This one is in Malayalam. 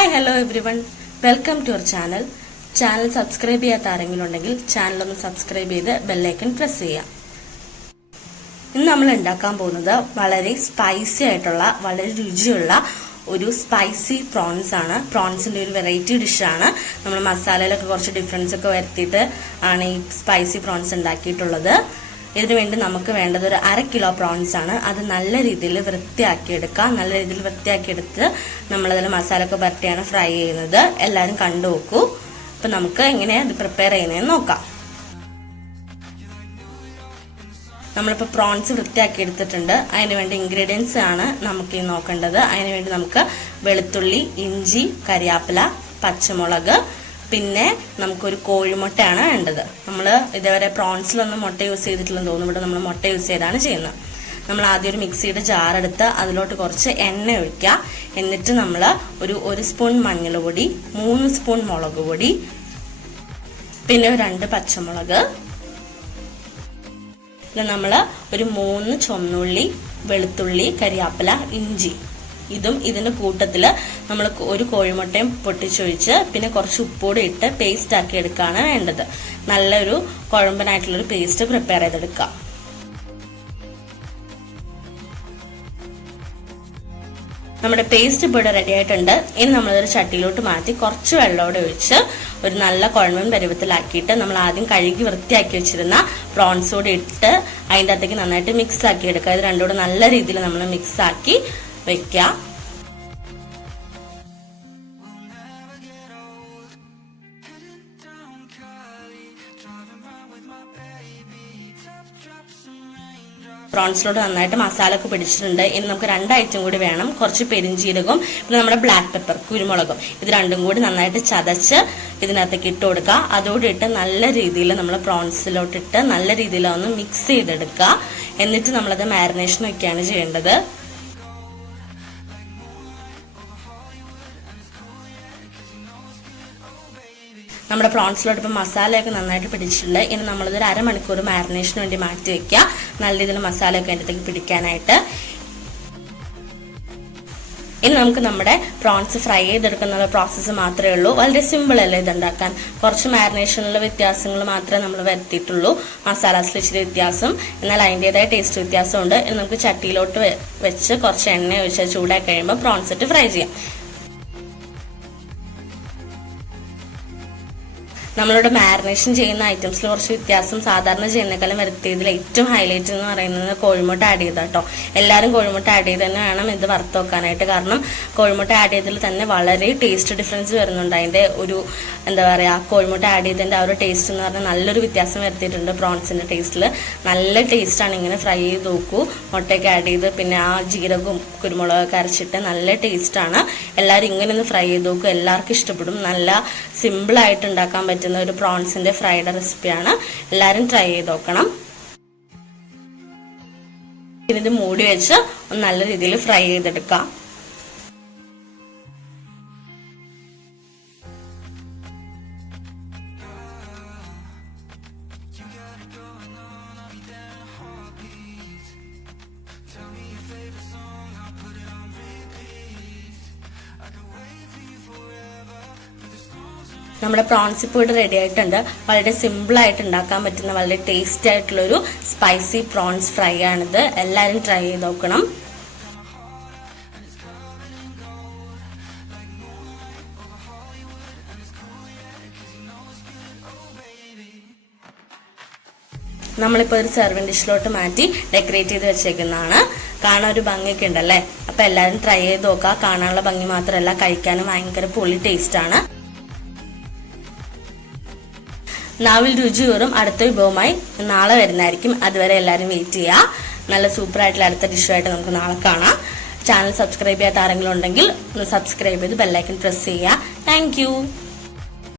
Hi, hello everyone. Welcome to our channel. Channel subscribe ചെയ്യാത്ത ആരെങ്കിലും ഉണ്ടെങ്കിൽ ചാനൽ ഒന്ന് സബ്സ്ക്രൈബ് ചെയ്ത് ബെൽ ഐക്കൺ പ്രസ് ചെയ്യുക. ഇന്ന് നമ്മൾ ഉണ്ടാക്കാൻ പോകുന്നത് വളരെ സ്പൈസി ആയിട്ടുള്ള വളരെ രുചിയുള്ള ഒരു സ്പൈസി പ്രോൺസ് ആണ്. പ്രോൺസിന്റെ ഒരു വെറൈറ്റി ഡിഷാണ്. നമ്മൾ മസാലയിലൊക്കെ കുറച്ച് ഡിഫറൻസ് ഒക്കെ വരുത്തിയിട്ട് ആണ് ഈ സ്പൈസി പ്രോൺസ് ഉണ്ടാക്കിയിട്ടുള്ളത്. ഇതിനു വേണ്ടി നമുക്ക് വേണ്ടത് ഒരു 1/2 കിലോ പ്രോൺസ് ആണ്. അത് നല്ല രീതിയിൽ വൃത്തിയാക്കിയെടുക്കാം. നല്ല രീതിയിൽ വൃത്തിയാക്കിയെടുത്ത് നമ്മളതിൽ മസാല ഒക്കെ പുരട്ടിയാണ് ഫ്രൈ ചെയ്യുന്നത്. എല്ലാവരും കണ്ടു നോക്കൂ. അപ്പൊ നമുക്ക് എങ്ങനെയാണ് ഇത് പ്രിപ്പയർ ചെയ്യുന്നതെന്ന് നോക്കാം. നമ്മളിപ്പോൾ പ്രോൺസ് വൃത്തിയാക്കി എടുത്തിട്ടുണ്ട്. അതിന് വേണ്ടി ഇൻഗ്രീഡിയൻസ് ആണ് നമുക്ക് ഈ നോക്കേണ്ടത്. അതിന് വേണ്ടി നമുക്ക് വെളുത്തുള്ളി, ഇഞ്ചി, കരിയാപ്പില, പച്ചമുളക്, പിന്നെ നമുക്കൊരു കോഴിമുട്ടയാണ് വേണ്ടത്. നമ്മൾ ഇതേവരെ പ്രോൺസിലൊന്നും മുട്ട യൂസ് ചെയ്തിട്ടില്ലെന്ന് തോന്നുന്നു. ഇവിടെ നമ്മൾ മുട്ട യൂസ് ചെയ്താണ് ചെയ്യുന്നത്. നമ്മൾ ആദ്യം ഒരു മിക്സിയുടെ ജാർ എടുത്ത് അതിലോട്ട് കുറച്ച് എണ്ണ ഒഴിക്കുക. എന്നിട്ട് നമ്മൾ ഒരു സ്പൂൺ മഞ്ഞൾപ്പൊടി, 3 സ്പൂൺ മുളക് പൊടി, പിന്നെ 2 പച്ചമുളക്, പിന്നെ നമ്മൾ ഒരു 3 ചുവന്നുള്ളി, വെളുത്തുള്ളി, കരിയാപ്പില, ഇഞ്ചി, ഇതും ഇതിന്റെ കൂട്ടത്തില് നമ്മൾ ഒരു കോഴിമുട്ടയും പൊട്ടിച്ചൊഴിച്ച് പിന്നെ കുറച്ച് ഉപ്പൂടെ ഇട്ട് പേസ്റ്റ് ആക്കി എടുക്കുകയാണ് വേണ്ടത്. നല്ലൊരു കുഴമ്പനായിട്ടുള്ളൊരു പേസ്റ്റ് പ്രിപ്പയർ ചെയ്തെടുക്കാം. നമ്മുടെ പേസ്റ്റ് ഇപ്പോൾ ഇവിടെ റെഡി ആയിട്ടുണ്ട്. ഇനി നമ്മളതൊരു ചട്ടിയിലോട്ട് മാറ്റി കുറച്ച് വെള്ളമോടെ ഒഴിച്ച് ഒരു നല്ല കുഴമ്പൻ പരുവത്തിലാക്കിയിട്ട് നമ്മൾ ആദ്യം കഴുകി വൃത്തിയാക്കി വെച്ചിരുന്ന പ്രോൺസ് കൂടി ഇട്ട് അതിൻ്റെ അകത്തേക്ക് നന്നായിട്ട് മിക്സ് ആക്കി എടുക്കുക. ഇത് രണ്ടുകൂടെ നല്ല രീതിയിൽ നമ്മൾ മിക്സ് ആക്കി വെക്കുക. പ്രോൺസിലോട്ട് നന്നായിട്ട് മസാല ഒക്കെ പിടിച്ചിട്ടുണ്ട്. ഇനി നമുക്ക് 2 ഐറ്റം കൂടി വേണം. കുറച്ച് പെരിഞ്ചീരകവും പിന്നെ നമ്മുടെ ബ്ലാക്ക് പെപ്പർ, കുരുമുളകും. ഇത് രണ്ടും കൂടി നന്നായിട്ട് ചതച്ച് ഇതിനകത്തേക്ക് ഇട്ട് കൊടുക്കുക. അതോടെ ഇട്ട് നല്ല രീതിയിൽ നമ്മൾ പ്രോൺസിലോട്ട് ഇട്ട് നല്ല രീതിയിൽ ഒന്ന് മിക്സ് ചെയ്തെടുക്കുക. എന്നിട്ട് നമ്മളത് മാരിനേഷൻ ഒക്കെയാണ് ചെയ്യേണ്ടത്. നമ്മുടെ പ്രോൺസിലോട്ട് ഇപ്പം മസാലയൊക്കെ നന്നായിട്ട് പിടിച്ചിട്ടുണ്ട്. ഇനി നമ്മളിതൊരു 1/2 മണിക്കൂർ മാരിനേഷന് വേണ്ടി മാറ്റി വെക്കുക. നല്ല രീതിയിൽ മസാലയൊക്കെ അതിനകത്തേക്ക് പിടിക്കാനായിട്ട്. ഇനി നമുക്ക് നമ്മുടെ പ്രോൺസ് ഫ്രൈ ചെയ്തെടുക്കുന്ന പ്രോസസ്സ് മാത്രമേ ഉള്ളൂ. വളരെ സിമ്പിൾ അല്ലേ ഇതുണ്ടാക്കാൻ. കുറച്ച് മാരിനേഷനിലുള്ള വ്യത്യാസങ്ങൾ മാത്രമേ നമ്മൾ വരുത്തിയിട്ടുള്ളൂ. മസാലാസിൽ ഇച്ചിരി വ്യത്യാസം, എന്നാൽ അതിൻ്റെതായ ടേസ്റ്റ് വ്യത്യാസമുണ്ട്. ഇനി നമുക്ക് ചട്ടിയിലോട്ട് വെച്ച് കുറച്ച് എണ്ണ ഒഴിച്ച് ചൂടാക്കി കഴിയുമ്പോൾ പ്രോൺസ് ഇട്ട് ഫ്രൈ ചെയ്യാം. നമ്മളിവിടെ മാരിനേഷൻ ചെയ്യുന്ന ഐറ്റംസിൽ കുറച്ച് വ്യത്യാസം സാധാരണ ചെയ്യുന്നേക്കാളും വരുത്തിയതിൽ ഏറ്റവും ഹൈലൈറ്റ് എന്ന് പറയുന്നത് കോഴിമുട്ട ആഡ് ചെയ്താൽ കേട്ടോ. എല്ലാവരും കോഴിമുട്ട ആഡ് ചെയ്ത് തന്നെ വേണം ഇത് വറുത്ത് വെക്കാനായിട്ട്. കാരണം കോഴിമുട്ട ആഡ് ചെയ്തതിൽ തന്നെ വളരെ ടേസ്റ്റ് ഡിഫറൻസ് വരുന്നുണ്ട്. അതിൻ്റെ ഒരു എന്താ പറയുക, കോഴിമുട്ട ആഡ് ചെയ്തതിൻ്റെ ആ ഒരു ടേസ്റ്റ് എന്ന് പറഞ്ഞാൽ നല്ലൊരു വ്യത്യാസം വരുത്തിയിട്ടുണ്ട് പ്രോൺസിൻ്റെ ടേസ്റ്റിൽ. നല്ല ടേസ്റ്റാണ്. ഇങ്ങനെ ഫ്രൈ ചെയ്ത് നോക്കൂ. മുട്ടയൊക്കെ ആഡ് ചെയ്ത് പിന്നെ ആ ജീരകവും കുരുമുളകൊക്കെ അരച്ചിട്ട് നല്ല ടേസ്റ്റാണ്. എല്ലാവരും ഇങ്ങനെ ഒന്ന് ഫ്രൈ ചെയ്ത് നോക്കും. എല്ലാവർക്കും ഇഷ്ടപ്പെടും. നല്ല സിമ്പിളായിട്ട് ഉണ്ടാക്കാൻ പറ്റുന്ന ഒരു പ്രോൺസിന്റെ ഫ്രൈഡ് റെസിപ്പിയാണ്. എല്ലാവരും ട്രൈ ചെയ്ത് നോക്കണം. ഇത് മൂടി വെച്ച് നല്ല രീതിയിൽ ഫ്രൈ ചെയ്തെടുക്കാം. നമ്മുടെ പ്രോൺസ് ഇപ്പോൾ ഇവിടെ റെഡി ആയിട്ടുണ്ട്. വളരെ സിമ്പിളായിട്ട് ഉണ്ടാക്കാൻ പറ്റുന്ന വളരെ ടേസ്റ്റി ആയിട്ടുള്ളൊരു സ്പൈസി പ്രോൺസ് ഫ്രൈ ആണിത്. എല്ലാവരും ട്രൈ ചെയ്ത് നോക്കണം. നമ്മളിപ്പോൾ ഒരു സെർവിങ് ഡിഷിലോട്ട് മാറ്റി ഡെക്കറേറ്റ് ചെയ്ത് വെച്ചേക്കുന്നതാണ്. കാണാൻ ഒരു ഭംഗിയൊക്കെ ഉണ്ടല്ലേ. അപ്പൊ എല്ലാവരും ട്രൈ ചെയ്ത് നോക്കുക. കാണാനുള്ള ഭംഗി മാത്രമല്ല, കഴിക്കാനും ഭയങ്കര പൊളി ടേസ്റ്റാണ്. നാവിൽ രുചിയൂറും അടുത്ത വിഭവമായി നാളെ വരുന്നതായിരിക്കും. അതുവരെ എല്ലാവരും വെയിറ്റ് ചെയ്യുക. നല്ല സൂപ്പറായിട്ടുള്ള അടുത്ത ഡിഷുമായിട്ട് നമുക്ക് നാളെ കാണാം. ചാനൽ സബ്സ്ക്രൈബ് ചെയ്യാത്ത ആരെങ്കിലും ഉണ്ടെങ്കിൽ സബ്സ്ക്രൈബ് ചെയ്ത് ബെല്ലൈക്കൺ പ്രസ് ചെയ്യുക. താങ്ക്